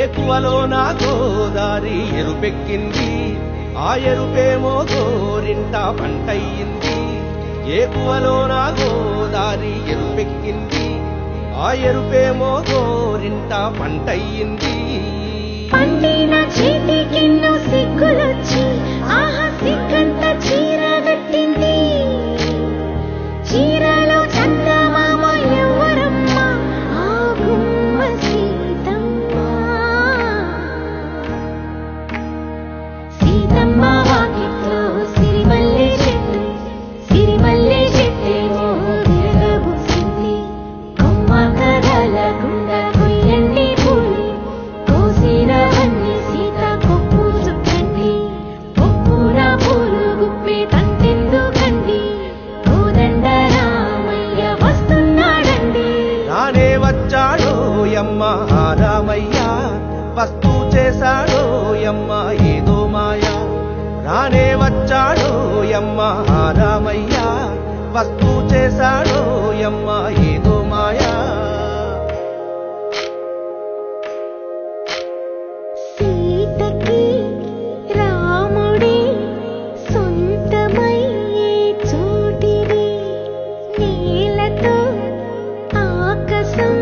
ఏకువలో నా గోదారి ఎరుపెక్కింది, ఆ ఎరుపేమో గోరింట పంటయ్యింది. ఏకువలో నా గోదారి ఎరుపెక్కింది, ఆ ఎరుపేమో గోరింట పంటయ్యింది. పండిన చేతికెన్నో సిగ్గులొచ్చి ఆహా సిగ్గంత చీర కట్టింది. చీరలో చందమామ ఎవరమ్మ, ఆ గుమ్మ సీతమ్మ. సీతమ్మ వాకిట్లో సిరిమల్లె చెట్టు, సిరిమల్లె చెట్టేమో విరగబూసింది. కొమ్మ కదలకుండా కొయ్యండి పూలు, కోసినవన్నీ సీత కొప్పు చుట్టండి. కొప్పున పూలు గుప్పే తంతెందుకండి, కోదండ రామయ్య వస్తున్నాడండి. రానే వచ్చాడో యమ్మ ఆ రామయ్య, వస్తూ చేశాడో యమ్మ ఏదో మాయా. రానే వచ్చాడో యమ్మ ఆ రామయ్య, వస్తూ చేశాడో యమ్మ ఏదో మాయా. సీతకి రాముడే సొంతమయ్యే చోటిది, నేలతో ఆకాశం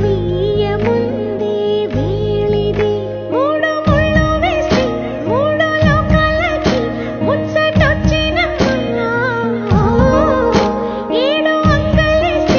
వీయముందే వేళిది. మూడు ముళ్ళు వేసి మూడు లోకాలకి ముచ్చటొచ్చినమ్మా, ఏడు అంగలేసి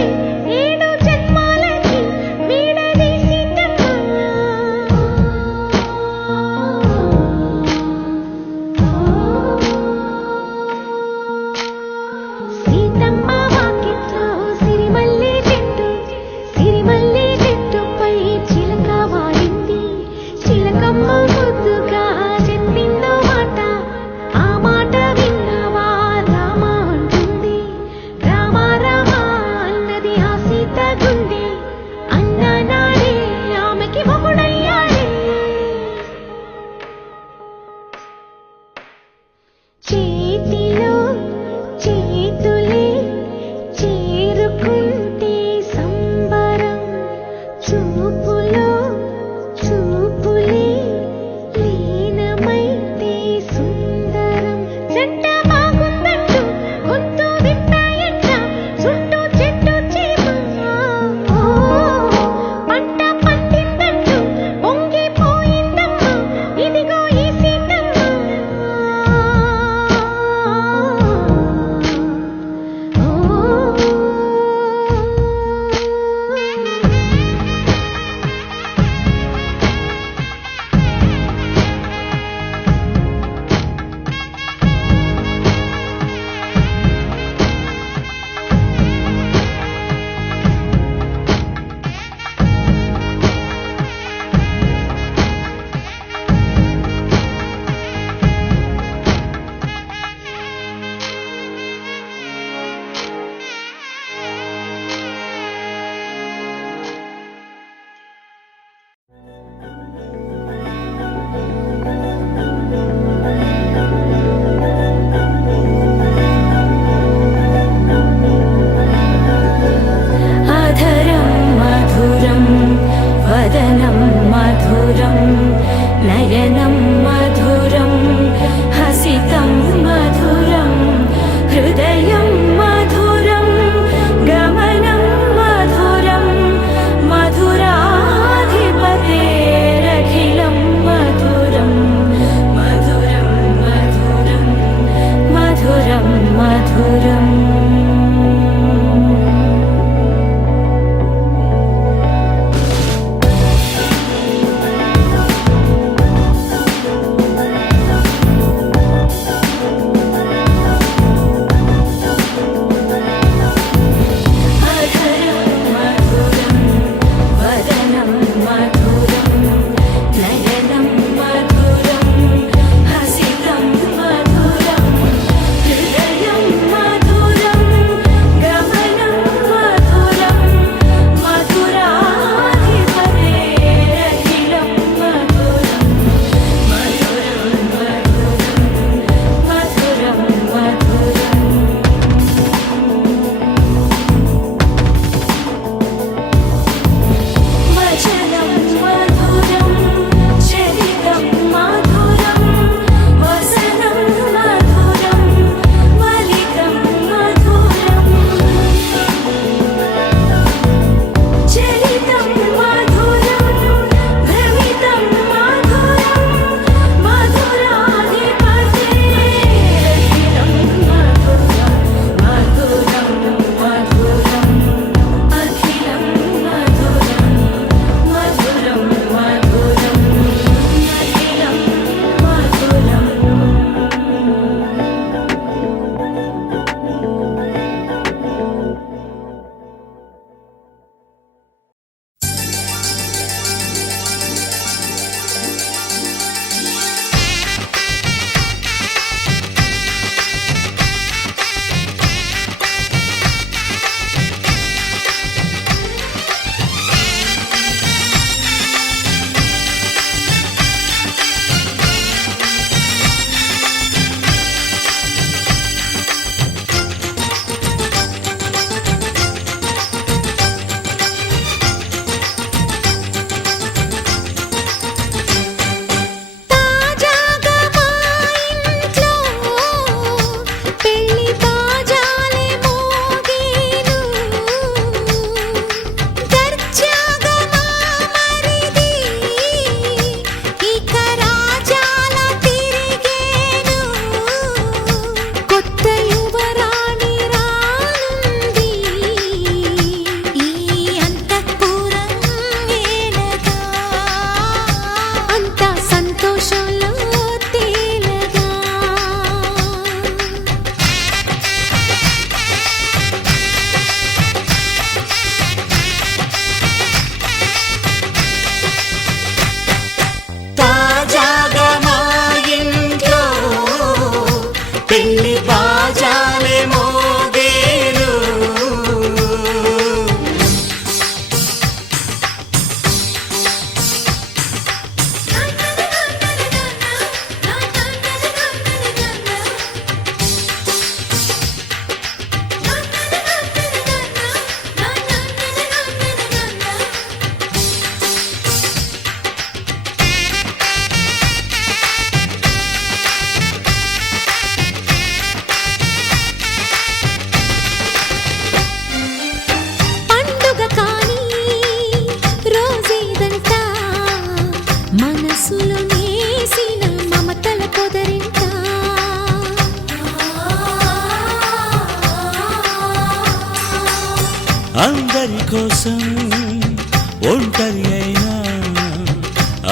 ఒంటరి అయినా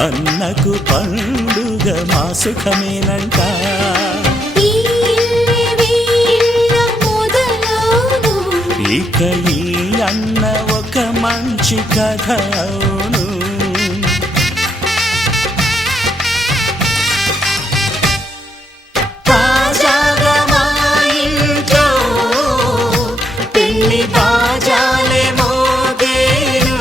అన్నకు పండుగ మా సుఖమేనంట. ఇక ఈ అన్న ఒక మంచి కథ అవును. తాజాగా మా ఇంట్లో పెళ్లి బాజాలే మోగేను.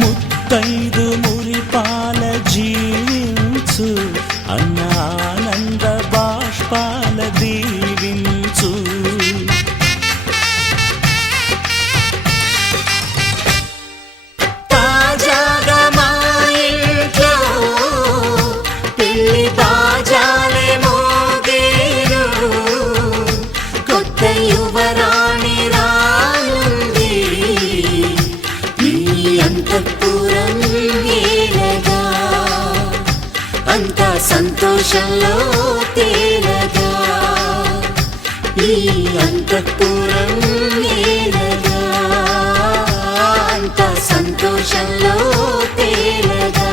ముత్తైదు మురిపాల జీవించు అన్న ఆనంద బాష్పాల దీవించు. తాజాగా మా ఇంట్లో పెళ్లి బాజాలే మోగేను. కొత్త యువరాణి రానుంది ఈ అంతఃపురం ఏలగా. అంతా సంతోషంలో తేలగా ఈ అంతఃపురం ఏలగా. అంతా సంతోషంలో తేలగా.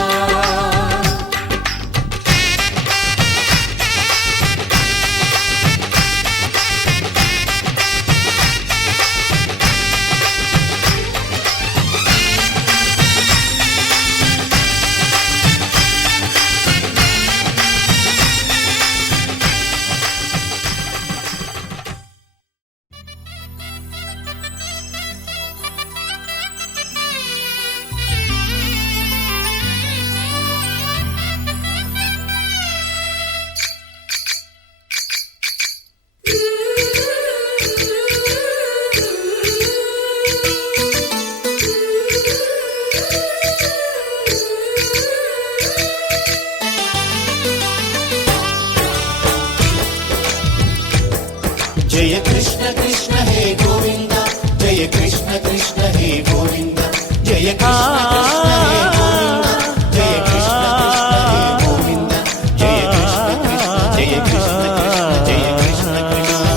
जय कृष्ण कृष्ण हे गोविंद जय कृष्ण कृष्ण हे गोविंद जय कृष्ण कृष्ण हे गोविंद जय कृष्ण कृष्ण हे गोविंद जय कृष्ण कृष्ण जय कृष्ण कृष्ण जय कृष्ण कृष्ण.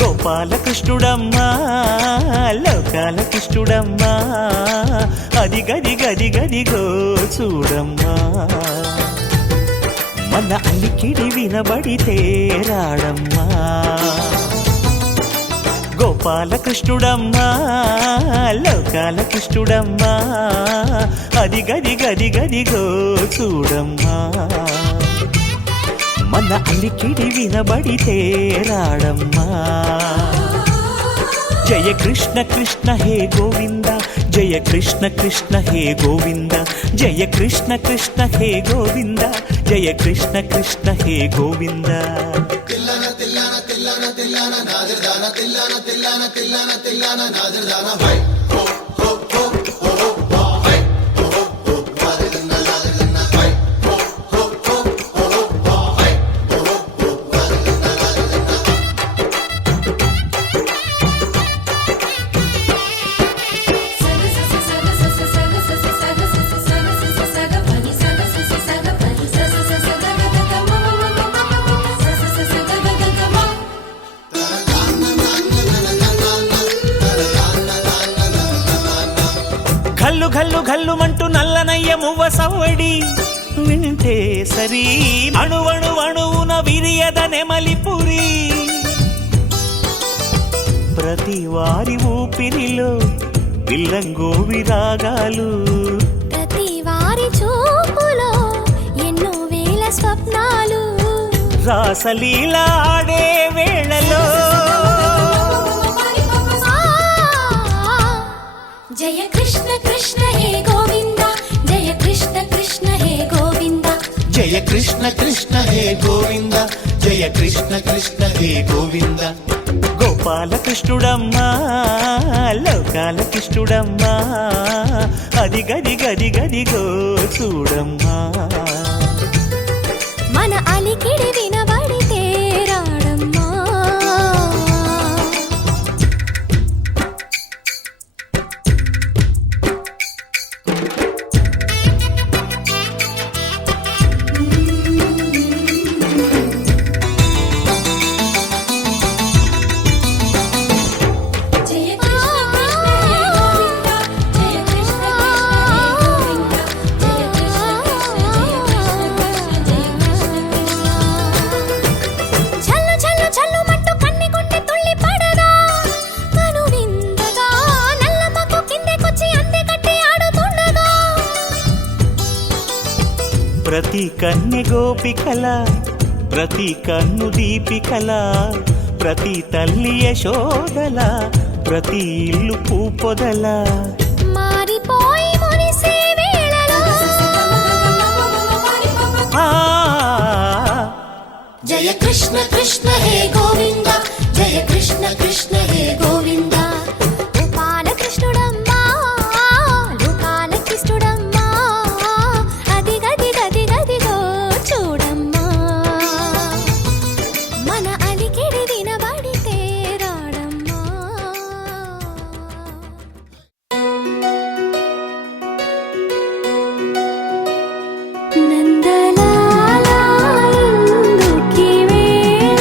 గోపాల కృష్ణుడమ్మా లోకాల కృష్ణుడమ్మా అది గది గది గదిగో చూడమ్మా. మన అలికిడి వినబడితే రాడమ్మా. గోపాల కృష్ణుడమ్మా లోకాల కృష్ణుడమ్మా అది గది గది గదిగో చూడమ్మా. మన అలికిడి వినబడితే రాడమ్మా. జయ కృష్ణ కృష్ణ హే గోవింద జయ కృష్ణ కృష్ణ హే గోవింద జయ కృష్ణ కృష్ణ హే గోవింద జయ కృష్ణ కృష్ణ హే గోవింద. తిల్లన తిల్లన తిల్లన తిల్లన నాదిర్దాన తిల్లన తిల్లన తిల్లన తిల్లన నాదిర్దాన హై హో హో హో హో హో హై హో హో హో నాదిర్దాన నాదిర్దాన హై హో హో హో హో హో హై హో హో హో నాదిర్దాన నాదిర్దాన. ఘల్లు ఘల్లు ఘల్లుమంటూ నల్లనయ్య మువ్వ సవ్వడి వింటే సరి అణువణు అణువున విరియద నెమలిపురి. ప్రతి వారి ఊపిరిలో పిల్లంగోవి రాగాలు ప్రతి వారి చూపులో ఎన్నో వేల స్వప్నాలు రాసలీల ఆడే కృష్ణ కృష్ణ హే గోవింద జయ కృష్ణ కృష్ణ హే గోవింద గోపాలకృష్ణుడమ్మా లోకాల కృష్ణుడమ్మా అది గది గది గదిగో చూడమ్మా మన అలికిడి వినబడితే రాడమ్మా ప్రతి కన్నె గోపికల ప్రతి కన్ను దీపికల ప్రతి తల్లి యశోదల ప్రతి ఇల్లు పూపొదల మారిపోయి మురిసే వేళలో జయ కృష్ణ కృష్ణ హే గోవింద జయ కృష్ణ కృష్ణ హే గోవింద గోపాలకృష్ణుడమ్మా లోకాల కృష్ణుడమ్మా అది గది గది గదిగో చూడమ్మా మన అలికిడి వినబడితే రాడమ్మా నందలాలా ఇందుకి వేళ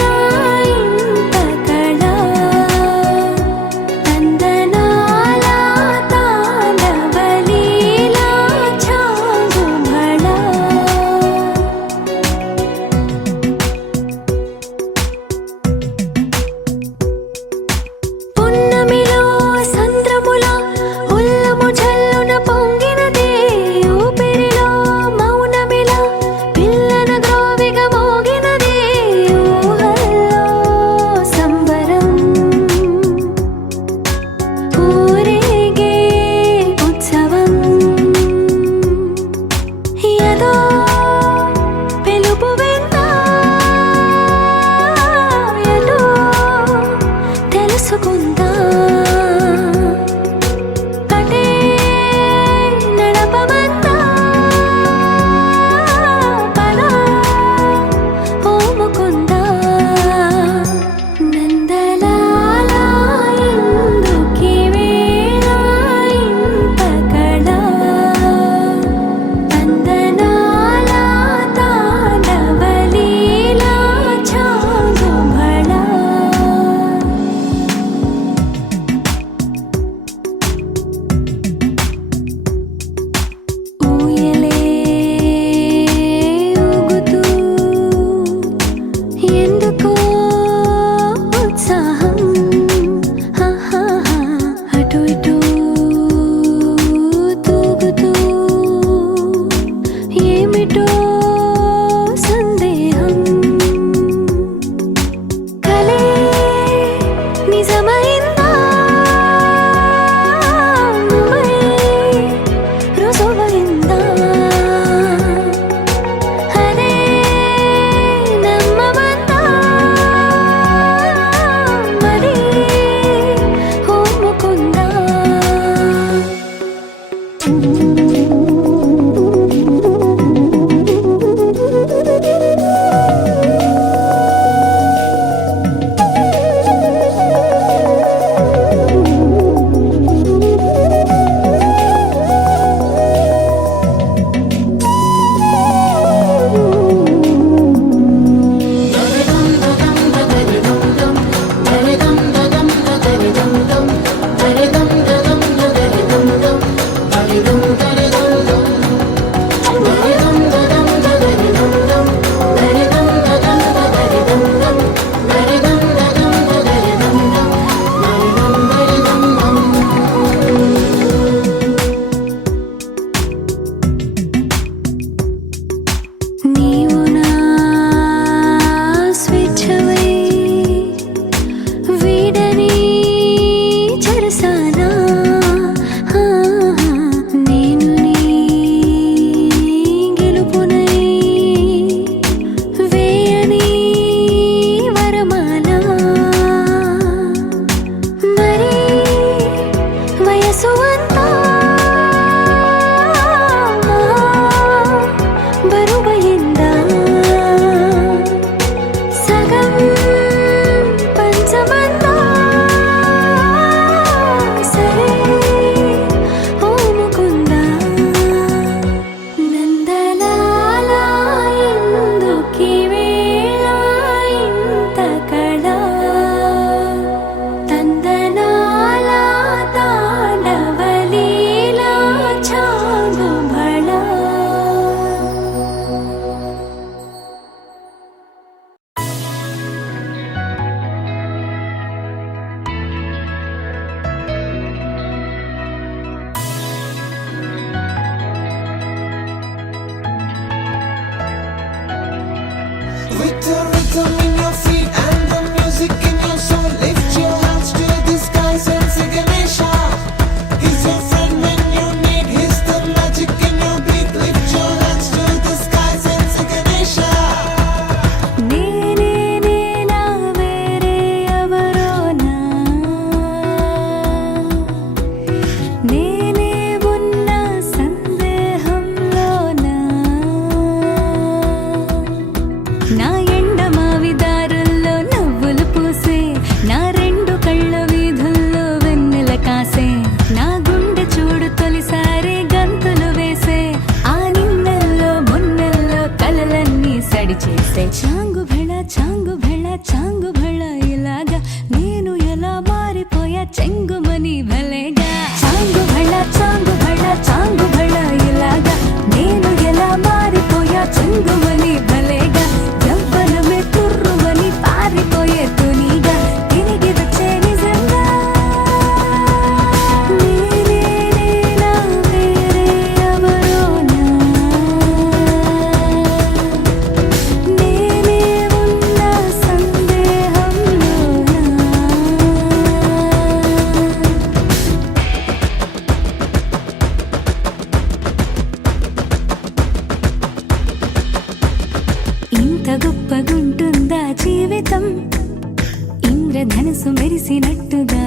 మనసు మెరిసినట్టుగా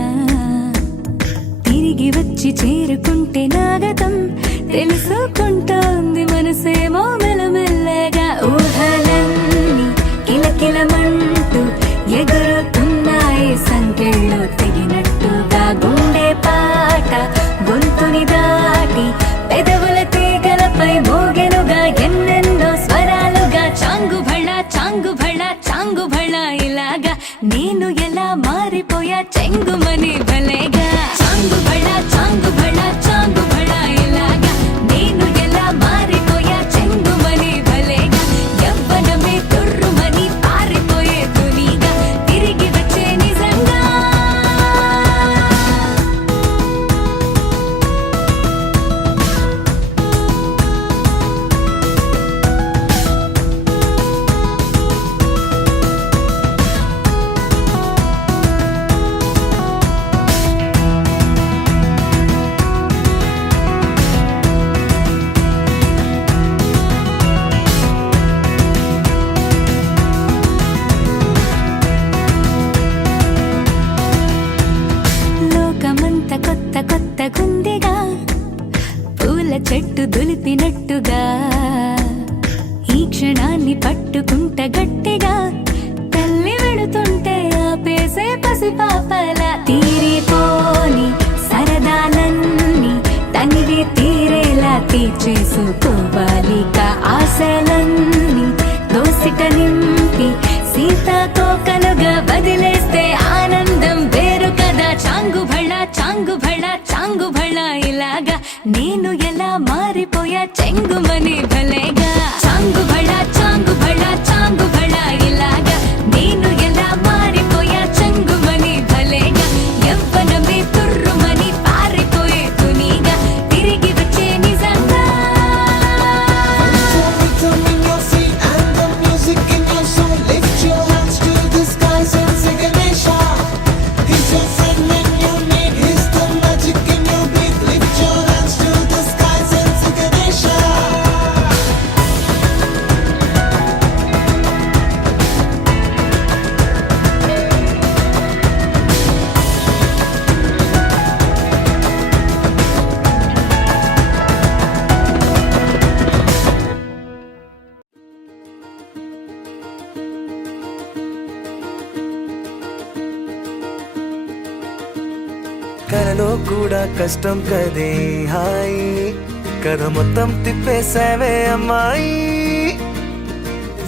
తిరిగి వచ్చి చేరుకుంటే నాగతం తెలుసుకుంటోంది మనసేమో మెల్లమెల్లగా ఊహలన్నీ కిలకిలమంటూ ఎగురుతున్నాయి సంఖ్యలో తెగినట్టుగా గుండె పాట గొంతుని దాటి పెదవుల తీగలపై మోగెనుగా ఎన్నెన్నో స్వరాలుగా చాంగుభళ చాంగుభళ చాంగుభళ ఇలాగా నేను ఎలా మారిపోయా చెంగుమని భలేగా చాంగుభళ చాంగుభళ చాంగుభళ ఇలాగా నేను ఎలా మారిపోయా చెంగుమని భలేగా యవ్వనమే తుర్రుమని పారిపోయే తునిగా తిరిగి వచ్చే నిజంగా లోకమంత కొత్త కొత్త గుందిగా పూల చెట్టు దులిపినట్టుగా ఈ క్షణాన్ని పట్టుకుంట గట్టిగా తల్లి వెడుతుంటే ఆపేసే పసిపాపల తీరిపోని సరదాలన్నీ తనివి తీరేలా తీర్చేసుకోవాలిక ఆశలన్నీ దోసిట నింపి సీతాకోకలుగా వదిలేస్తే ఆనందం వేరు కదా చాంగుభళ చాంగుభళ చాంగుభళ ఇలాగా నేను ఎలా మారిపోయా చెంగుమని భలేగా చాంగుభళ చాంగుభళ చాంగుభళ ఇలాగా నేను ఎలా మారిపోయా చెంగుమని భలేగా యవ్వనమే తుర్రుమని పారిపోయే తునిగా తిరిగి వచ్చే నిజంగా Rhythm in your feet and the music in your soul. Lift your hands to the skies and say Ganesha. He's your friend when you need. He's the magic in your beat. Lift your hands to the skies and say Ganesha. కలలో కూడా కష్టం కదే హాయి కథ మొత్తం తిప్పేసావే అమ్మాయి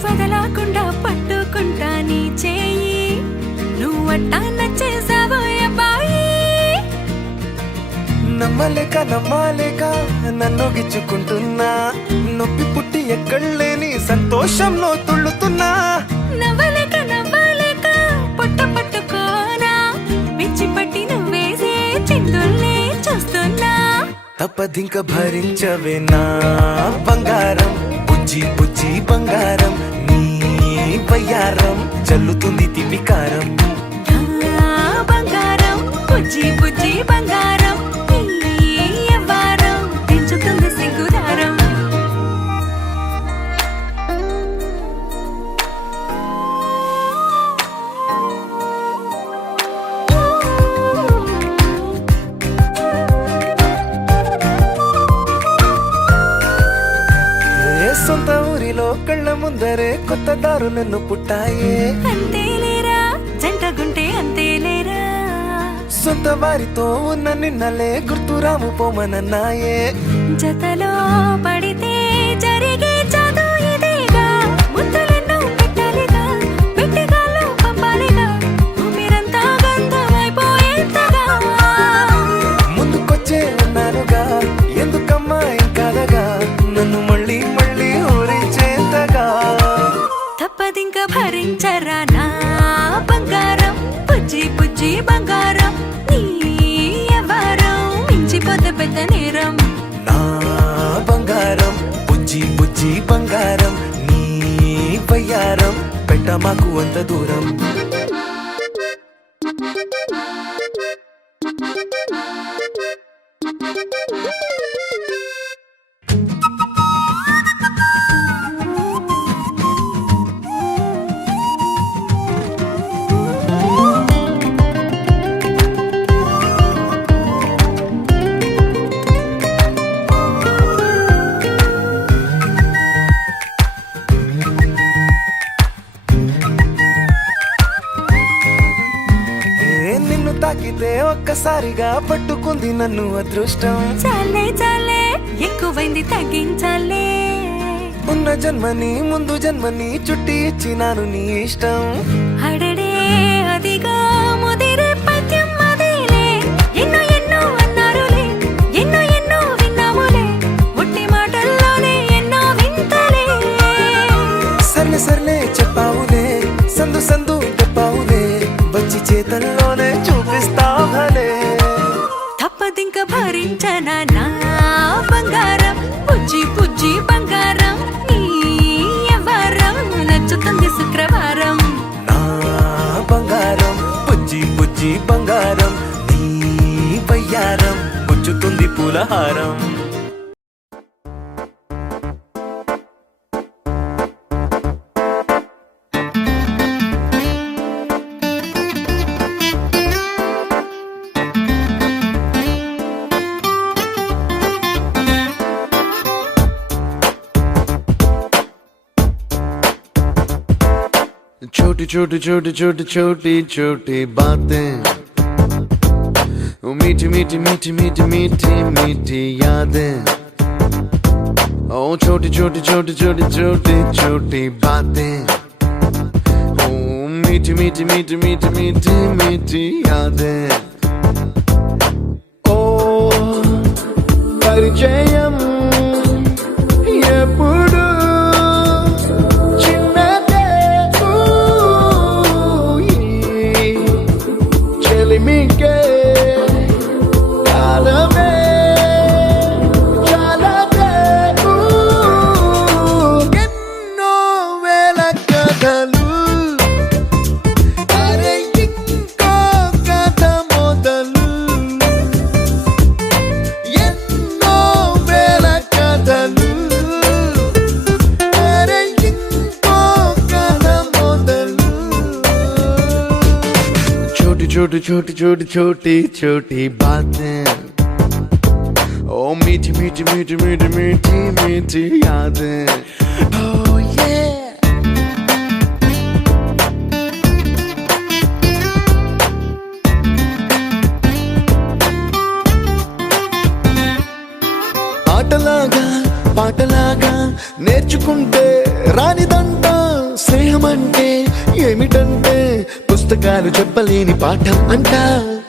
వదలకుండా పట్టుకుంటా నీ చేయి నువ్వట్టా నచ్చేసావో అబ్బాయి నమ్మలేక నమ్మాలేక నన్ను గిచ్చుకుంటున్నా నొప్పి పుట్టి ఎక్కడలేని సంతోషంలో తుళ్ళుతున్నా నవ్వలేక నవ్వలేక పొట్ట పట్టుకోనా పిచ్చి పట్టి నువ్వేసే చిందుల్ని చూస్తున్నా తప్పదింక భరించవే నా బంగారం బుజ్జి బుజ్జి బంగారం నీ వయ్యారం చల్లుతుంది తిమికారం నా బంగారం బుజ్జి బుజ్జి బంగారం నీ యవ్వారం పెంచుతుంది సిగ్గుదారం ఏ సొంత ఊరిలో కళ్ళ ముందరే కొత్త దారులను పుట్టాయే అంతేలేరా జంటగుంటే అంతేలేరా సొంత వారితో ఉన్న నిన్నలే గుర్తురాము పోమనన్నాయే జతలో పడితే జరిగే చదు ఇదేగా ముద్దలెన్నో పెట్టాలిగా పెట్టిగాల్లో పంపాలిగా మీరంతా గంతమైపోయేంతగా ముందుకొచ్చే ఉన్నానుగా ఎందుకమ్మా ఇంకాదగా నన్ను మళ్ళీ మళ్ళీ ఊరించేంతగా తప్పదింక భరించరా నా బంగారం బుజ్జి బుజ్జి బంగారం నీ యవ్వారం మించిపోతే పెద్ద నేరం నా బంగారం బుజ్జి బుజ్జి బంగారం నీ వయ్యారం పెట్ట మాకు అంత దూరం తాకితే ఒక్కసారిగా పట్టుకుంది నన్ను అదృష్టం. చాలే చాలే ఎక్కువైంది తగ్గించాలే. ఉన్న జన్మని ముందు జన్మని చుట్టి ఇచ్చినాను నీ ఇష్టం. అడడే అదిగా ముదిరే పద్యం అదేలే. ఎన్నో ఎన్నో అన్నారులే, ఎన్నో ఎన్నో విన్నాములే, ఒట్టి మాటల్లోనే ఎన్నో వింతలే. సర్లే సర్లే చెప్పావులే, సందు సందు చెప్పావులే, వచ్చి చేతల్లోనే చూపిస్తా భలే. తప్పదింక భరించనా నా బంగారం, పుజ్జి పుజ్జి బంగారం, నీ వ్యవహారం నచ్చుతుంది శుక్రవారం. నా బంగారం పుజ్జి పుజ్జి బంగారం, నీ వయ్యారం పుచ్చుతుంది పూలహారం. छोटी छोटी छोटी छोटी छोटी छोटी बातें, वो मीठी मीठी मीठी मीठी मीठी मीठी यादें. ओ छोटी छोटी छोटी छोटी छोटी छोटी बातें, ओ मीठी मीठी मीठी मीठी मीठी मीठी यादें. ओ परिचयम ఎప్పుడు చిన్నదే చెలిమికే కాలమే చాలదే. ఎన్నో వేల కథలు, అరే ఇంకో కథ మొదలు. ఎన్నో వేల కథలు, అరే ఇంకో కథ మొదలు. छोटी छोटी छोटी छोटी छोटी छोटी बातें, ओ मीठी मीठी मीठी मीठी मीठी मीठी यादें. Oh yeah. ఆటలాగా పాటలాగా నేర్చుకుంటే రానిదంట స్నేహం అంటే ఏమిటంటే పుస్తకాలు చెప్పలేని పాఠం అంట.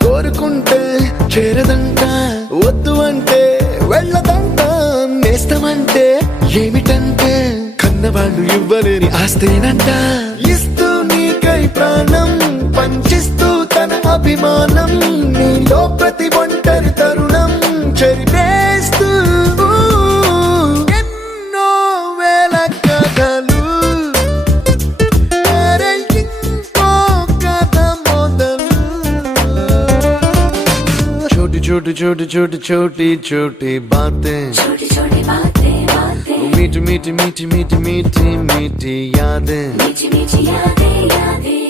కోరుకుంటే చేరదంట, వద్దు అంటే వెళ్ళదంట. నేస్తమంటే ఏమిటంటే కన్నవాళ్ళు ఇవ్వలేని ఆస్తేనంట. ఇస్తూ నీకై ప్రాణం పంచిస్తూ తన అభిమానం, నీలో ప్రతి ఒంటరి తరుణం చెరిపేస్తూ ఎన్నో వేల కథలు, అరే ఇంకో కథ మొదలు. छोटी छोटी छोटी छोटी छोटी छोटी बातें, छोटी छोटी बातें बातें, मीठी मीठी मीठी मीठी मीठी मीठी यादें. मीठी मीठी यादें यादें.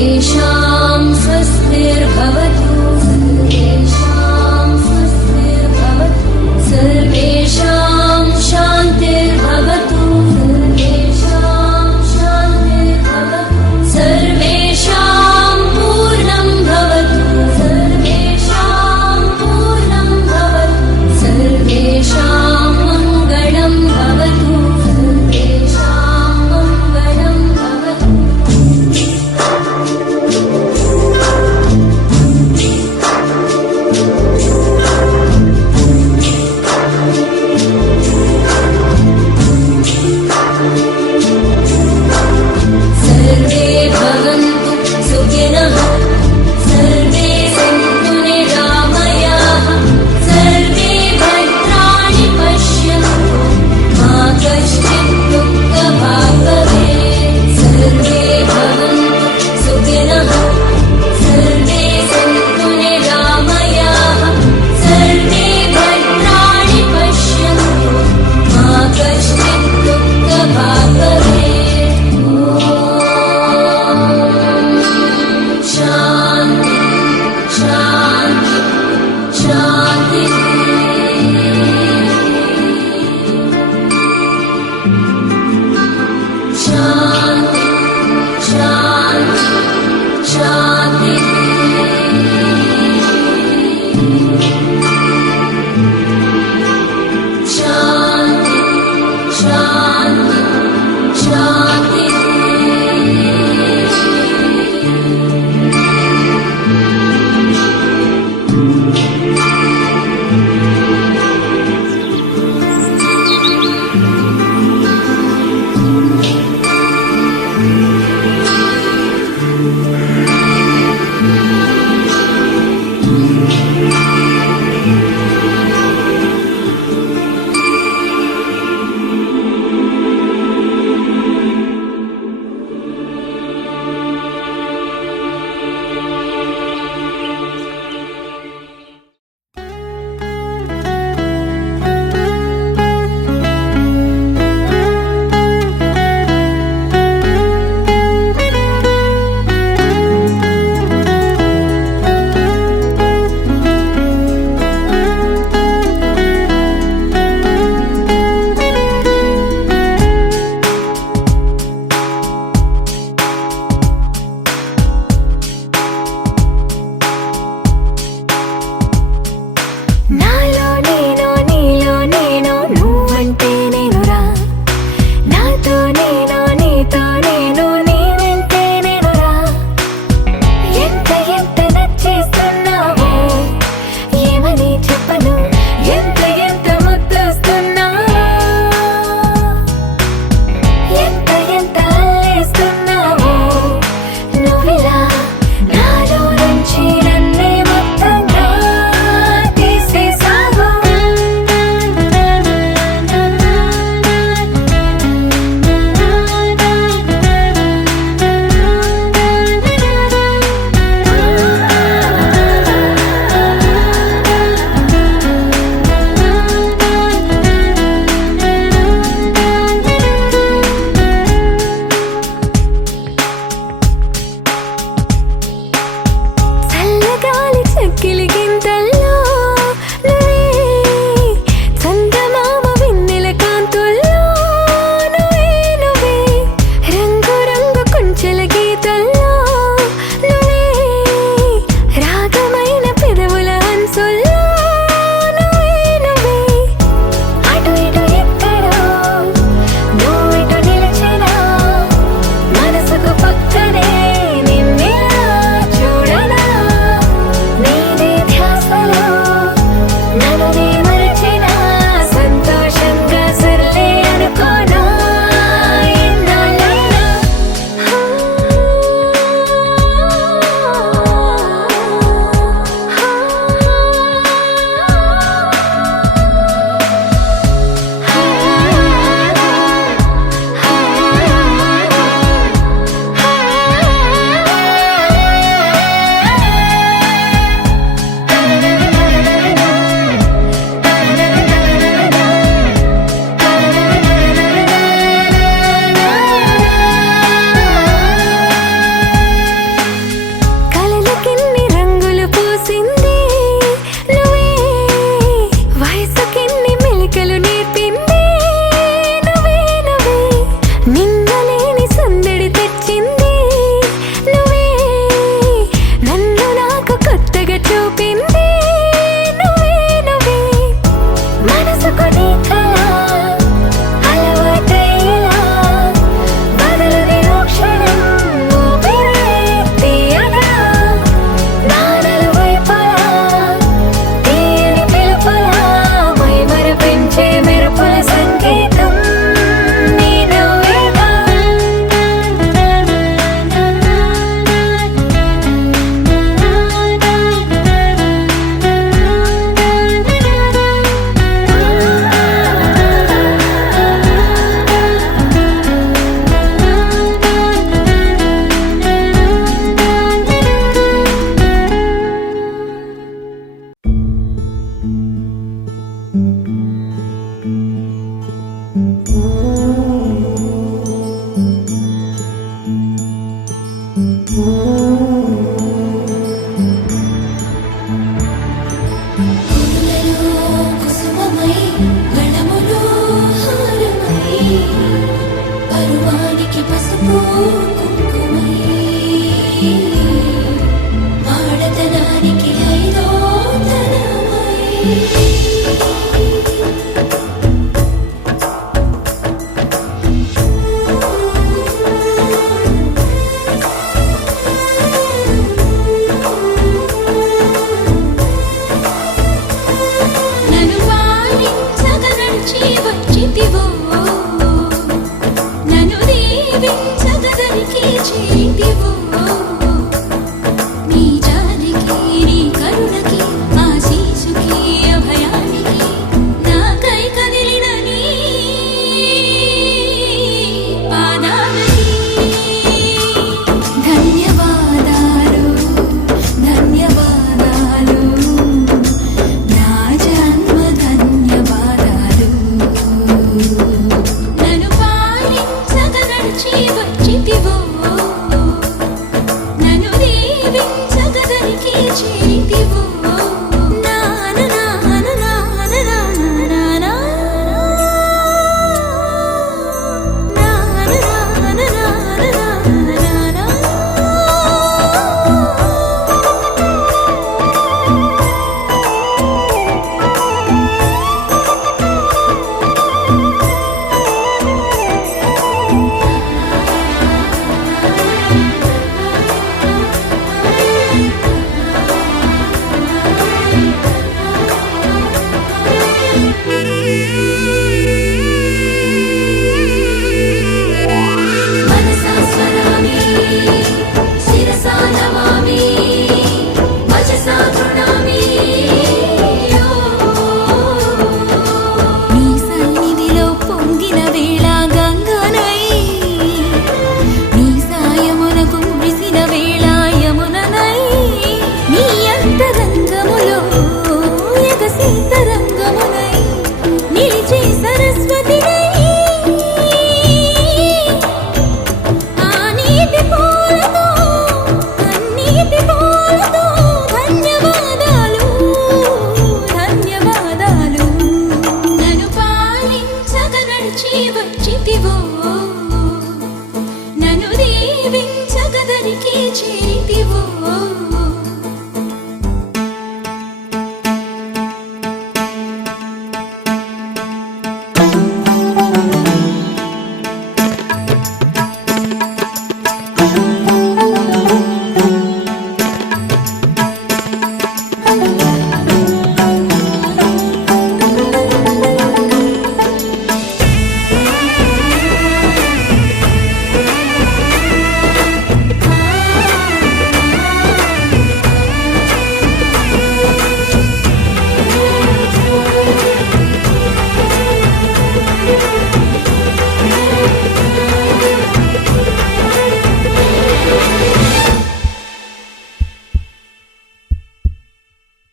सर्वेषां स्वस्तिर्भवतु सर्वेषां स्वस्तिर्भवतु सर्वेषां शान्तिर्भवतु सर्वेषां शान्तिर्भवतु सर्वेषां पूर्णं भवतु सर्वेषां पूर्णं भवतु सर्वेषां मङ्गलं भवतु सर्वेषां मङ्गलं भवतु నీవు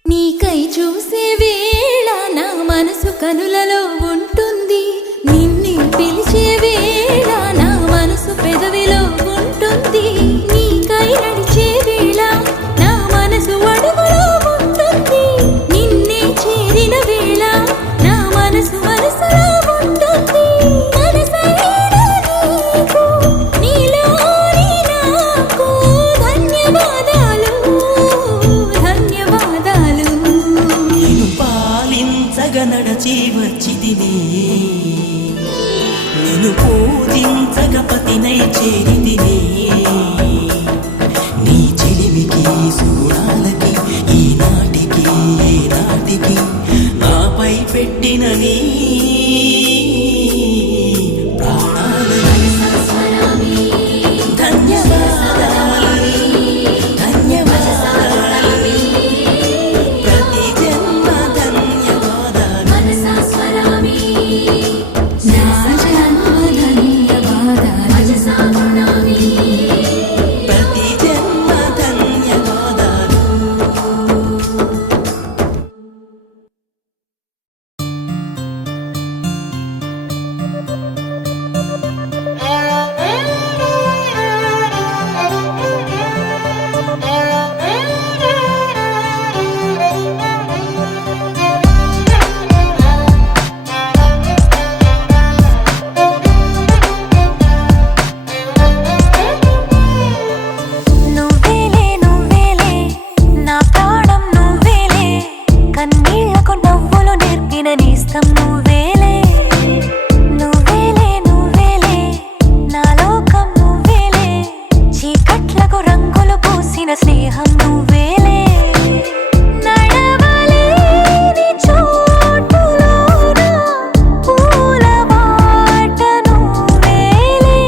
నీకై చూసే వేళ నా మనసు కనులలో ఉంటుంది నిన్ను పిలిచే వేళ నా మనసు పెదవిలో ఉంటుంది నీకై నడిచే వేళ నా మనసు అడుగులో ఉంటుంది నిన్నే చేరిన వేళ నా మనసు మనసులో ఉంటుంది మనసైన నీకు నీలోని నాకు ధన్యవాదాలు ధన్యవాదాలు నేను పాలించగ నడచి వచ్చిదినే నేను పూజించగ పతినై చేరిదినే నీ చెలివికి సుగుణాలకి ఈనాటికి ఏనాటికి నాపై పెట్టిన నీ ప్రాణాలని ధన్యవాదాలు ధన్యవాదాలు ప్రతి జన్మ ధన్యవాదాలు మనసా స్వరామి నా జన్మ ధన్యవాదాలు మనసా గుణామి ప్రతి జన్మ ధన్యవాదాలు నువ్వేలే నువ్వేలే నా ప్రాణం నువ్వేలే కన్నీళ్లకు నవ్వులు నేర్పిన నేస్తం నువ్వేలే నువ్వేలే నువ్వేలే నా లోకం నువ్వేలే చీకట్లకు రంగులు పూసిన స్నేహం నువ్వేలే నడవలేని చోటులోన పూల బాట నువ్వేలే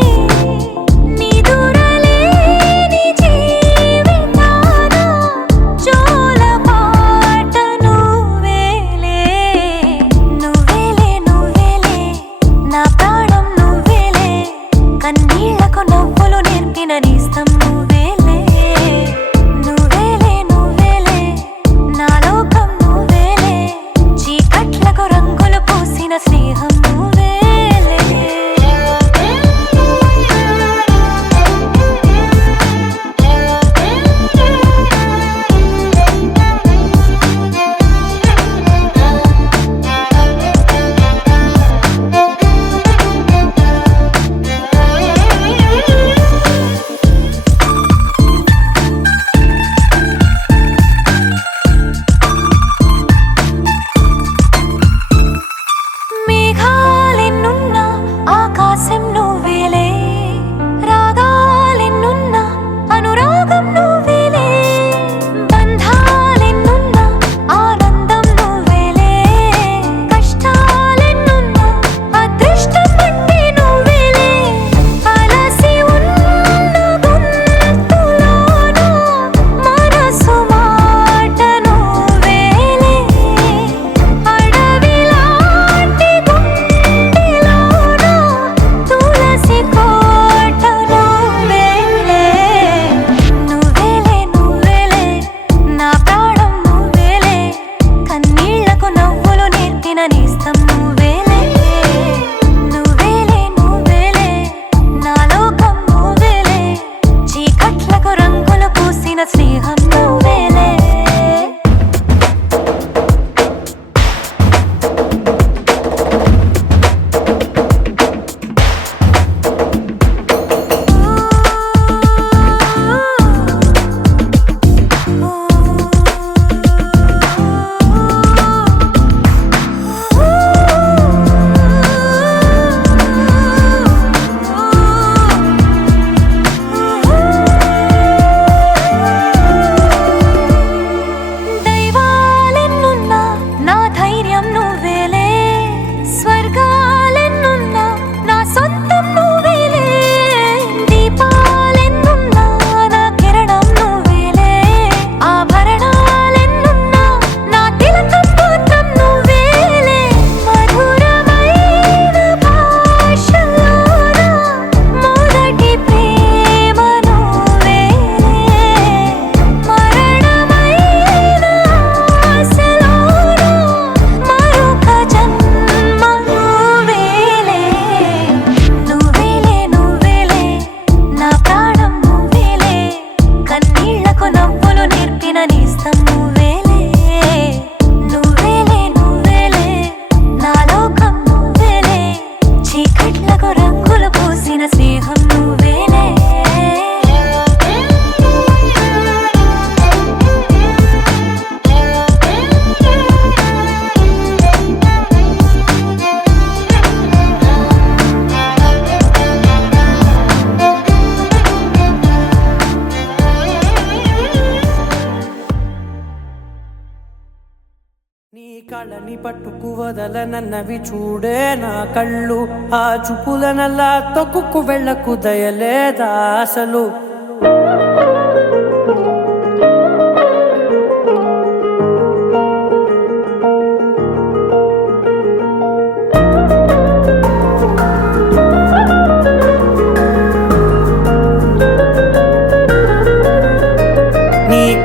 నిదురలేని జీవితాన జోల పాట నువ్వేలే నువ్వేలే నువ్వేలే నా ప్రాణం నువ్వేలే కన్నీళ్లకు నవ్వులు నేర్పిన నేస్తం నువ్వేలే నువ్వేలే నువ్వేలే నా లోకం నువ్వేలే చీకట్లకు రంగులు పూసిన స్నేహం నువ్వేలే మేఘాలెన్నున్నా ఆకాశం నువ్వేలే రాగాలెన్నున్నా అనురాగం నువ్వేలే బంధాలెన్నున్నా ఆనందం నువ్వేలే కష్టాలెన్నున్నా అదృష్టం అంటే నువ్వేలే అలసి ఉన్న గొంతులోన మనసు మాట నువ్వేలే అడవిలాంటి గుండెలోన తులసి కోట నువ్వేలే నువ్వేలే నువ్వేలే నా ప్రాణం నువ్వేలే కన్నీళ్లకు నవ్వులు నేర్పిన నేస్తం నువ్వేలే నువ్వేలే నువ్వేలే నా లోకం నువ్వేలే చీకట్లకు రంగులు పూసిన స్నేహం నువ్వేలే నేస్తం నువ్వేలే నువ్వేలే నువ్వేలే నా లోకం నువ్వేలే చీకట్లకు రంగులు పూసిన స్నేహం నువ్వేలే నీ కళ్ళని పట్టుకు వదలనన్నవి చూడే నా కళ్ళు ఆ చూపులనల్లా తొక్కుకు వెళ్ళకు దయలేదా అసలు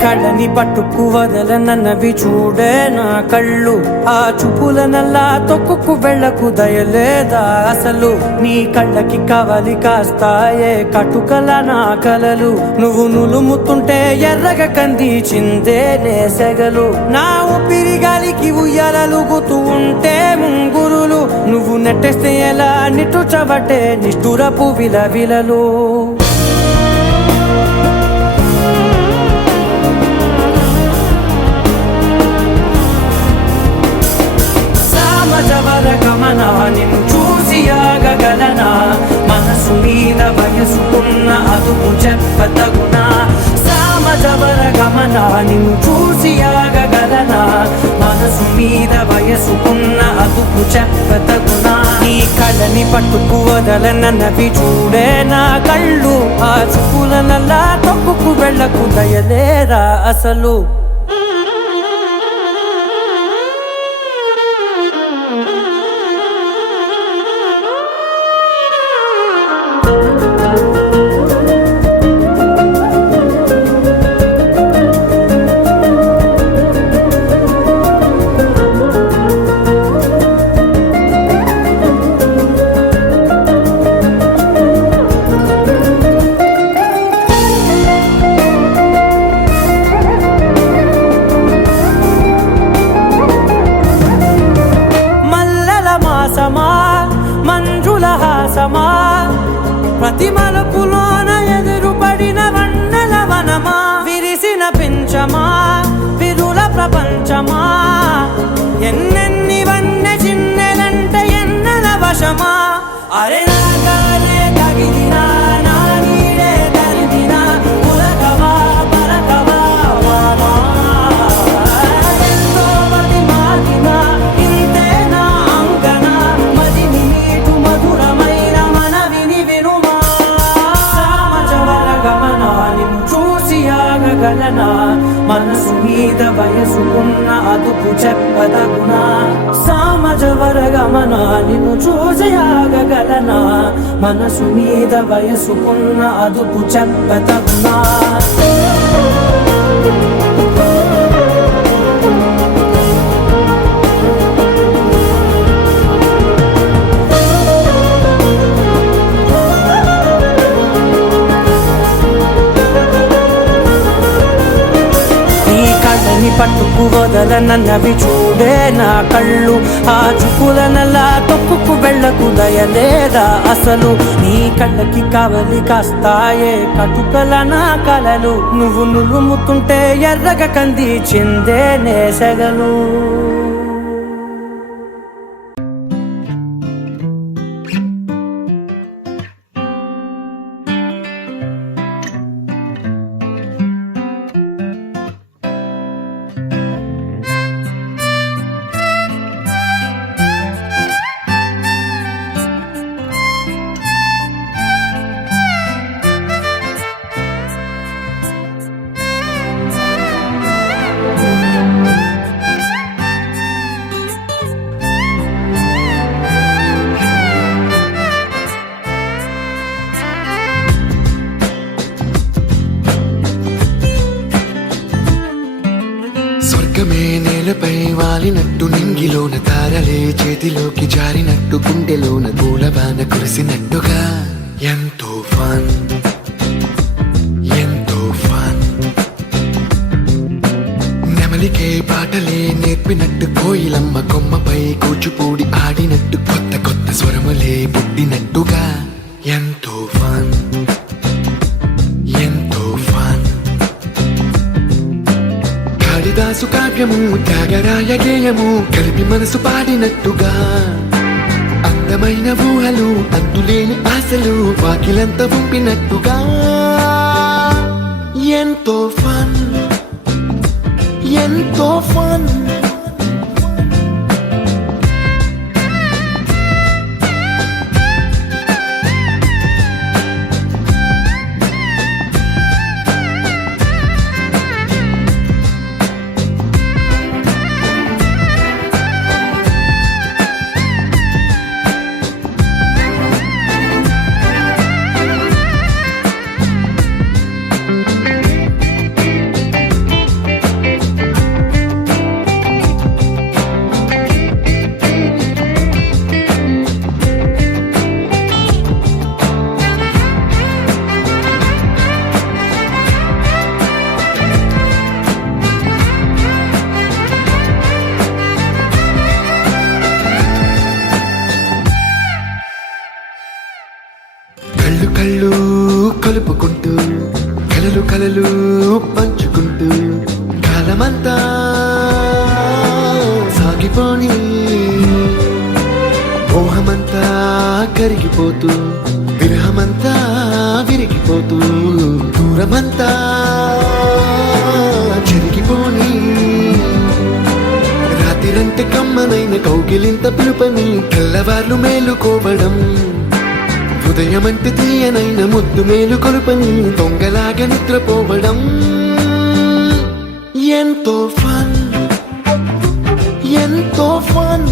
కళ్ళని పట్టుకు వదలనన్నవి చూడే నా కళ్ళు ఆ చూపులనల్లా తొక్కుకు వెళ్ళకు దయలేదా అసలు నీ కళ్ళకి కవలి కాస్తాయే కటుకల నా కలలు నువ్వు నులుముతుంటే ఎర్రగా కందిచిందే నేసెగలు నా ఊపిరి గాలికి ఉయ్యాలలుగుతూ ఉంటే ముంగురులు నువ్వు నెట్టేస్తే ఎలా నిట్టుచబట్టే నిష్ఠురపు విలవిలలు గమనా నిన్ను చూసి ఆగగలనా మనసు మీద వయసుకున్న అదుపు చెప్పతగునా సామజవర గమనా నిన్ను చూసి ఆగగలనా మనసు మీద వయసుకున్న అదుపు చెప్పతగునా నీ కళ్ళని పట్టుకు వదలనన్నవి చూడే నా కళ్ళు ఆ చూపులనల్లా తొక్కుకు వెళ్ళకు దయలేరా అసలు మంజుల హాసమా ప్రతి మలుపులోన ఎదురుపడిన వన్నెల వనమా విరిసిన పించమా విరుల ప్రపంచమా ఎన్నెన్ని వన్నె చిన్నెలంటే ఎన్నెల వశమా అరే నాగాలే తగిలినా నా నీడే తరిమినా ఉలకవా పలకవా వామా ఎంతో మతి మాటినా ఇంతే నా అంకన మదిని నీటు మధురమైన మనవిని వినుమా సామజవర గమనా నిన్ను చూసి ఆగగలనా మనసు మీద వయసుకున్న అదుపు చెప్పదగునా సామజవర గమనా నిన్ను చూసి ఆగగలనా మనసు మీద వయసుకున్న అదుపు చెప్పదగునా పట్టుకు వదలనన్నవి చూడే నా కళ్ళు ఆ చూపులనల్లా తొక్కుకు వెళ్ళకు దయలేదా అసలు నీ కళ్ళకి కవలి కాస్తాయే కటుకల నా కలలు నువ్వు నులుముతుంటే ఎర్రగా కందిచిందే నేసెగలు నేలపై వాలినట్టు నింగిలోన తారలే చేతిలోకి జారినట్టు గుండెలోన పూలవాన కురిసినట్టుగా ఎంతో ఫన్ ఎంతో ఫన్ నెమలికే పాటలే నేర్పినట్టు కోయిలమ్మ కొమ్మపై కూచిపూడి ఆడినట్టు కొత్త కొత్త స్వరములే పుట్టినట్టుగా ఎంతో ఫన్ ఎంతో ఫన్. కాళిదాసు కావ్యము త్యాగరాయ గేయము కలిపి మనసు పాడినట్టుగా అందమైన ఊహలు అంతులేని ఆశలు వాకిలంత పంపినట్టుగా ఎంతో ఫన్ ఎంతో ఫన్. కళ్ళు కళ్ళు కలుపుకుంటూ కలలు కలలు పంచుకుంటూ కాలమంతా సాగిపోని మోహమంతా కరిగిపోతూ విరహమంతా విరిగిపోతూ దూరమంతా జరిగిపోని రాత్రిరంటే కమ్మనైన కౌగిలింత పిలుపని తెల్లవార్లు మేలుకోవడం హృదయమంటే తీయనైన ముద్దు మేలు కొలుపని దొంగలాగా నిద్రపోవడం ఎంతో ఫన్ ఎంతో ఫన్.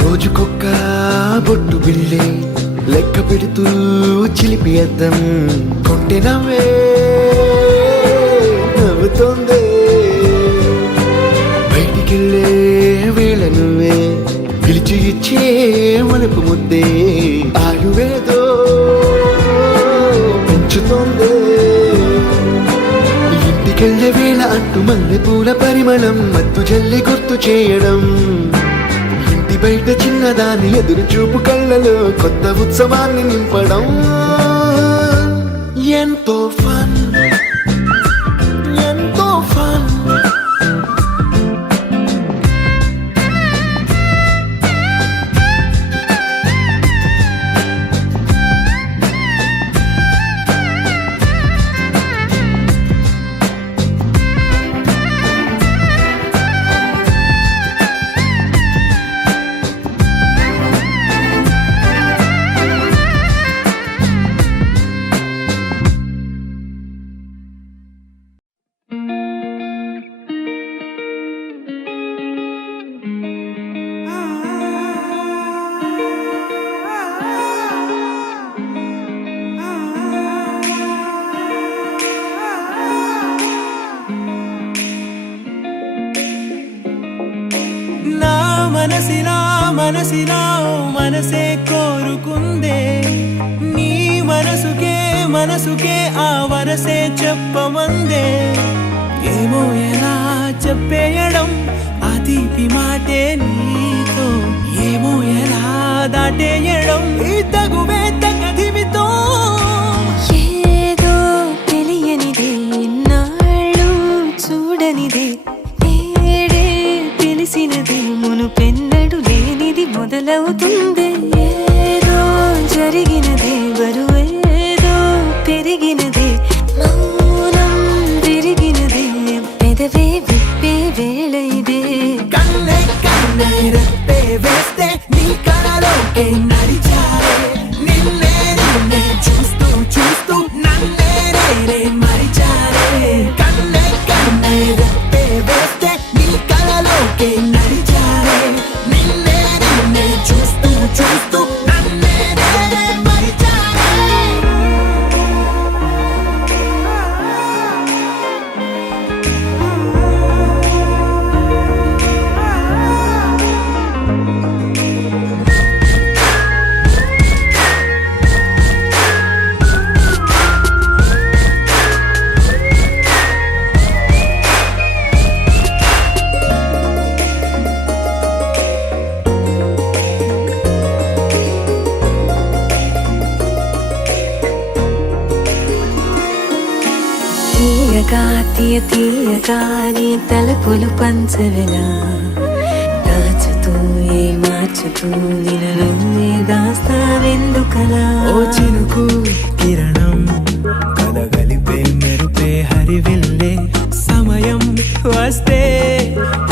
రోజుకొక్క బొట్టు బిళ్ళే లెక్క పెడుతూ చిలిపి అద్దం కొంటె నవ్వే నవ్వుతోందే బయటికెళ్ళే వేళ నువ్వే పిలిచి ఇచ్చే వలపు ముద్దే ఆయువేదో పెంచుతోందే ఇంటికెళ్ళే వేళ అంటూ మల్లె పూల పరిమళం మత్తు జల్లి గుర్తు చేయడం బయట చిన్నదాని ఎదురు చూపు కళ్ళలో కొత్త ఉత్సవాన్ని నింపడం ఎంతో ఫన్ ఎంతో ఫన్. మనసిలా మనసే కోరుకుందే నీ మనసుకే ఆ వరసే చెప్పమందే ఏమో ఎలా చెప్పేయడం ఆ తీపి మాటే నీతో ఏమో ఎలా దాటేయడం ఈ తగువే తగదివితో ఏదో తెలియనిదే నాళ్ళు చూడనిదే తేడే తెలిసినదే మునుపెన్నడు లేనిది మొదలవుతుంది ఏదో జరిగినదే బరువేదో పెరిగినదే మౌనం విరిగినదే పెదవే విప్పే వేళ ఇదే కన్నే కన్నే రెప్పే వేస్తే నీ కళలోకే నడిచారే నిన్నే నిన్నే చూస్తూ చూస్తూ నన్నే నేనే మరిచారే కన్నే కన్నే రెప్పే వేస్తే నీ కళలోకే నడిచారే నిన్నే నిన్నే చూస్తూ మెల్లగా తీయ తీయగా నీ తలపులు పంచవిలా దాచుతూ ఏ మార్చుతూ నిన్ను నువ్వే దాస్తావెందుకలా ఓ చినుకు కిరణం కలగలిపే మెరుపే హరివిల్లే సమయం వస్తే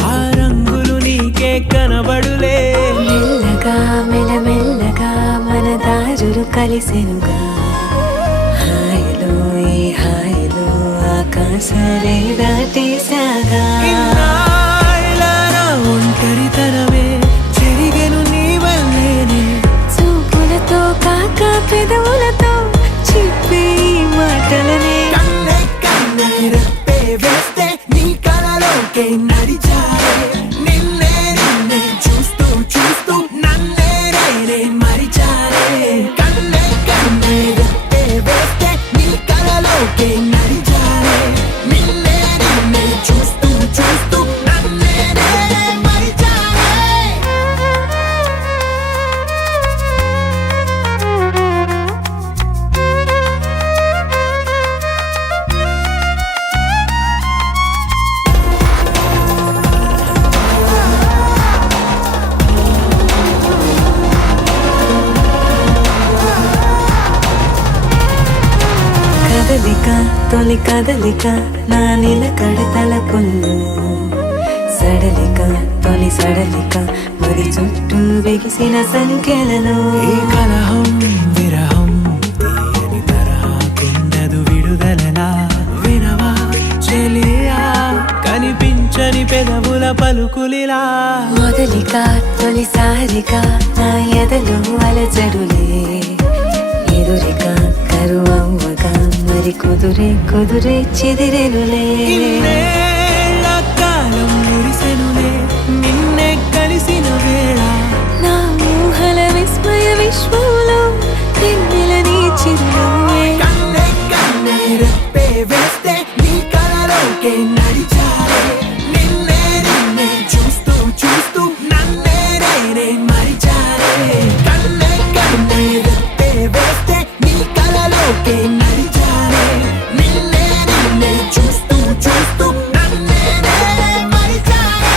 ఆ రంగులు నీకే కనబడులే మెల్లగా మెల్లమెల్లగా మన దారులు కలిసెనుగా హాయిలో ఈ హాయిలో ఆకాశాలే దాటేశాగా ఇన్నాళ్ళ నా ఒంటరితనమే చెరిగెను నీ వల్లేనే చూపులతో కాక పెదవులతో చెప్పే ఈ మాటలనే కన్నే కన్నే రెప్పే వేస్తే నీ కలలోకే నడిచారే నిన్నే నిన్నే చూస్తూ చూస్తూ నన్నే నేనే మరిచారే కన్నే కన్నే రెప్పే వేస్తే నీ కలలోకే నడిచారే నిన్నే నిన్నే చూస్తూ చూస్తూ నన్నే నేనే మరిచారే కదలిక తొలి కదలిక నా నిలకడ తలపుల్లో సడలిక తొలి సడలిక మరి చుట్టూ బిగిసిన సంఖ్యలలో ఈ కలహం విరహం తీయని తరహాకుండదు విడుదలలా వినవా చెలియా కనిపించని పెదవుల పలుకులిలా మొదలిక తొలిసారిగా నా ఎదలో అలజడులే ఎదురిక కరువవ్వగా మరి కుదురే కుదురే చెదిరెనులే ఇన్నేళ్ల కాలం మురిసెనులే నిన్నే కలిసిన వేళ నా ఊహల విస్మయ విశ్వంలో వెన్నెల నీ చిరునవ్వే కన్నే కన్నే రెప్పే వేస్తే నీ కలలోకే నడిచారే నిన్నే నిన్నే చూస్తూ చూస్తూ నన్నే నేనే మరిచారే కన్నే కన్నే రెప్పే వేస్తే నీ కలలోకే నడిచారే నిన్నే నిన్నే చూస్తూ చూస్తూ నన్నే నేనే మరిచారే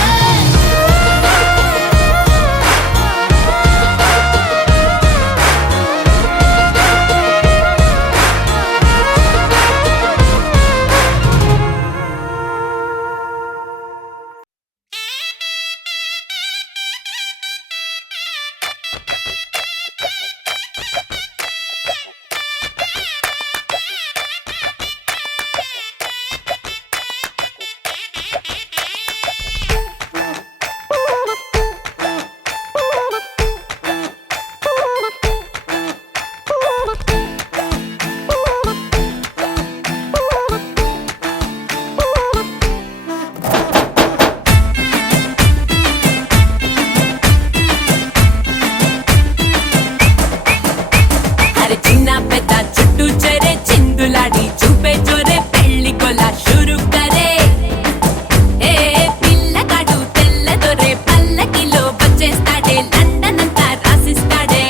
అరే చిన్న పెద్ద చుట్టూ చెరే చిందులాడి చూపే చోరే పెళ్లి కొలా షురు కరే ఏ పిల్లగాడు తెల్ల దొరే పల్లకిలో వచ్చేస్తాడే లండన్ అంతా రాసిస్తాడే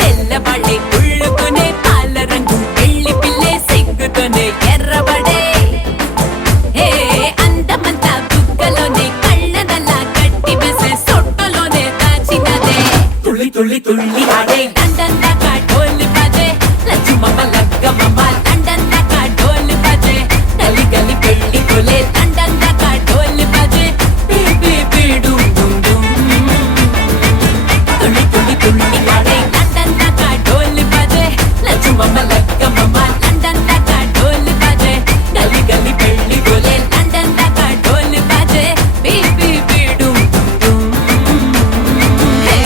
తెల్లబడే కుళ్ళుకునే పాల రంగు పెళ్లి పిల్లే సిగ్గుతోనే ఎర్రబడే ఏ అందమంతా బుగ్గలోనే కళ్ళనల్లా కట్టి వేసే సొట్టలోనే దాచినదే తుళ్ళి తుళ్ళి తుళ్ళి ఆడే లండన్ దాకా డోలు బజే లచ్చుమమ్మ లగ్గమమ్మ లండన్ దాకా డోలు బజే గలి గలి పెళ్లి కొలే లండన్ దాకా డోలు బజే బీ బీ డుమ్ డుమ్ డుమ్ తుళ్ళి తుళ్ళి తుళ్ళి ఆడే లండన్ దాకా డోలు బజే లచ్చుమమ్మ లగ్గమమ్మ లండన్ దాకా డోలు బజే గలి గలి పెళ్లి కొలే లండన్ దాకా డోలు బజే బీ బీ డుమ్ డుమ్ డుమ్ హే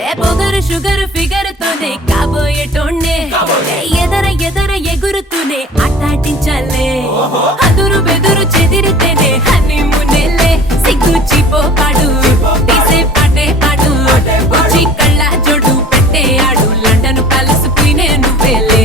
ఏ పొగరు షుగర్ ఫిగర్ తోనే కాబోయేటోన్నే ఎదర ఎదర ఎగురుతూనే ఆటాటించాలే అదురు బెదురు చెదిరితేనే హనీమూనేలే సిగ్గు చిపోపాడు తీసే పాటే పాడు వచ్చి కళ్ళ జోడు పెట్టే ఆడు లండన్ కలుసుకునే నువ్వేలే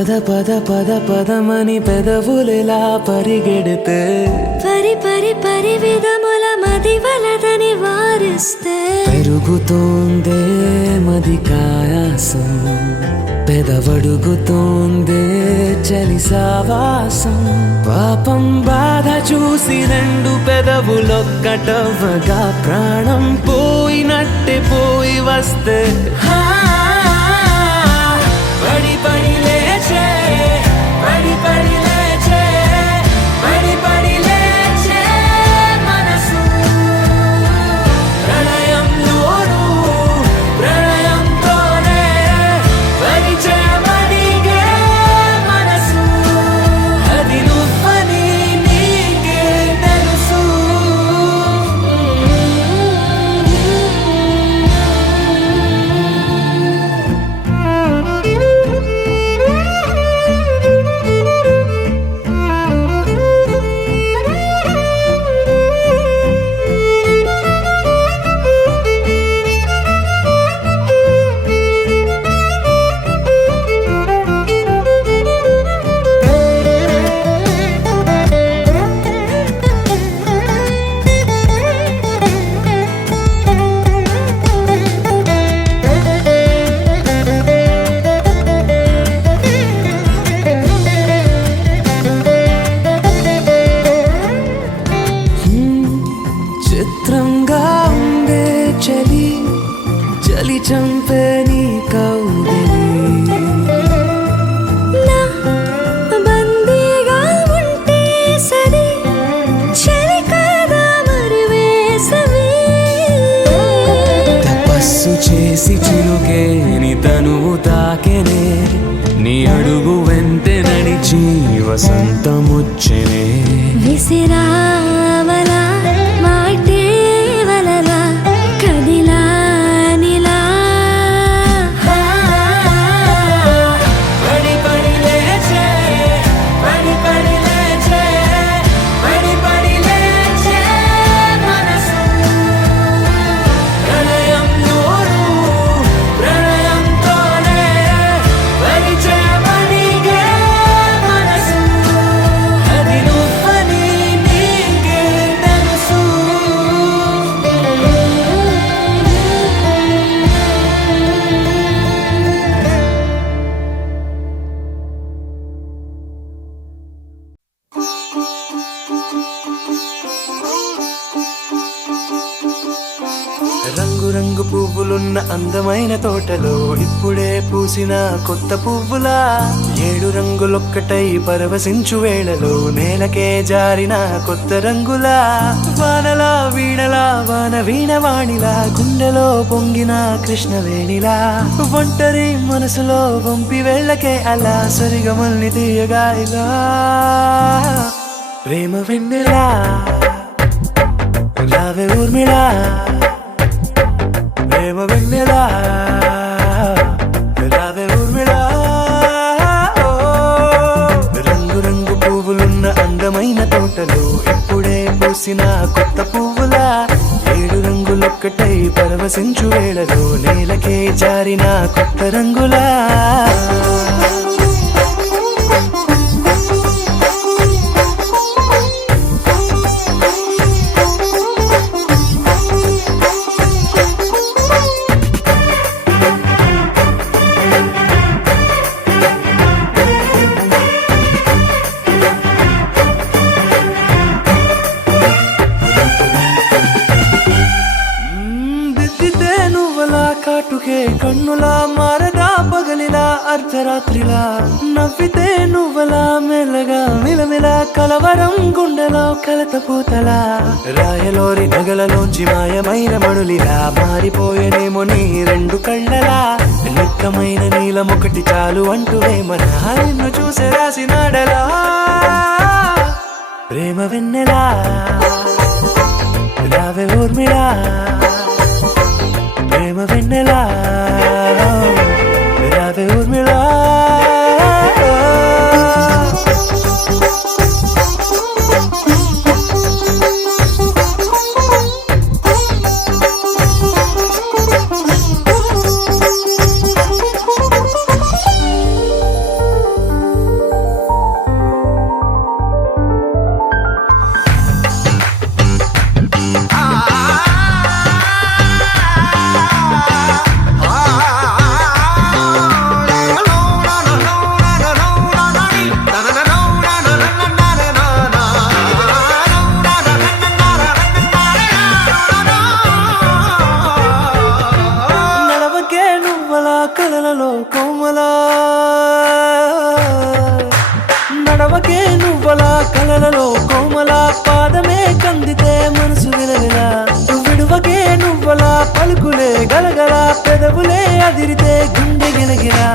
పద పద పద పదమని పెదవులెలా పరిగెడితే పరి పరి పరి విధముల మది వలదని వారిస్తే పెరుగుతోందే మది కాయాసం పెదవడుగుతోందే చలి సావాసం పాపం బాధ చూసి రెండు పెదవులొక్కటవ్వగా ప్రాణం పోయినట్టే పోయి వస్తే పడి పడి లేచే పడి పడి లేచే పడి పడి లేచే మనసు ప్రణయంలోను ప్రణయంతోనే పరిచయమడిగే మనసు అది నువ్వని నీకే తెలుసు చిత్రంగా ఉండే చలి చలి చంపే నీ కౌగిలి నా బందీగా ఉంటే సరి చలి కాదా మరి వేసవి తపస్సు చేసి చిలుకేని తనువు తాకెనే నీ అడుగు వెంటే నడిచి వసంతముచ్చెనే విసిరావలా మాటే వలలా కదిలా నిలా పడి పడి లేచే పడి పడి లేచే పడి పడి లేచే మనసు ప్రణయంలోను ప్రణయంతోనే పరిచయమడిగే మనసు అది నువ్వని నీకే తెలుసు రంగు రంగు పువ్వులున్న అందమైన తోటలో ఇప్పుడే పూసిన కొత్త పువ్వులా 7 రంగులొక్కటై పరవశించు వేళలో నేలకే జారిన కొత్త రంగులా వానలా వీణలా వాన వీణవాణిలా గుండెలో పొంగిన కృష్ణవేణిలా ఒంటరి మనసులో వంపి వెళ్ళకే అలా సరిగమల్ని తీయగా ఇలా ప్రేమ వెన్నెలా రావే ఊర్మిళా ప్రేమ వెన్నెలా రావే ఊర్మిళా రంగు రంగు పువ్వులున్న అందమైన తోటలో ఇప్పుడే పూసిన కొత్త పువ్వులా 7 రంగులొక్కటై పరవశించు వేళలో నేలకే జారిన కొత్త రంగులా దిద్దితే నువ్వలా కాటుకే కన్నులా మారదా పగలిలా అర్ధరాత్రిలా నవ్వితే నువ్వలా మెల్లగా మిలమిలా కలవరం గుండెలో కలతపోతలా రాయలోరి నగలలోంచి మాయమైన మణులిలా మారిపోయేనేమో నీ రెండు కళ్ళలా నిక్కమైన నీలమొకటి చాలు అంటూ వేమన నిన్ను చూసే రాసినాడలా ప్రేమ వెన్నెలా రావే ఊర్మిళా ప్రేమ వెన్నెలా రావే ఊర్మిళా కలలలో కోమలా నడవకే నువ్వలా కలలలో కోమలా పాదమే కందితే మనసు విలవిలా విడువకే నువ్వలా పలుకులే గలగల పెదవులే అదిరితే గుండె గిలగిలా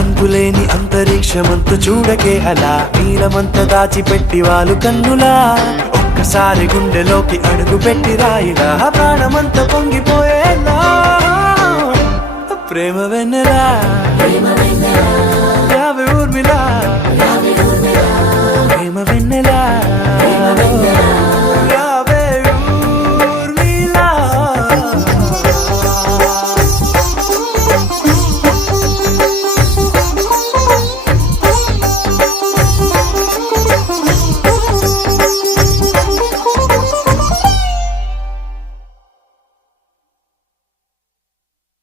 అంతులేని అంతరిక్షమంత చూడకే అలా నీలమంత దాచిపెట్టి వాళ్ళు కన్నులా ఒక్కసారి గుండెలోకి అడుగు పెట్టి రాయిలా ప్రాణమంత పొంగిపోయేలా ప్రేమ వెన్నెలా యావే ఊర్మిలా ప్రేమ వెన్నెలా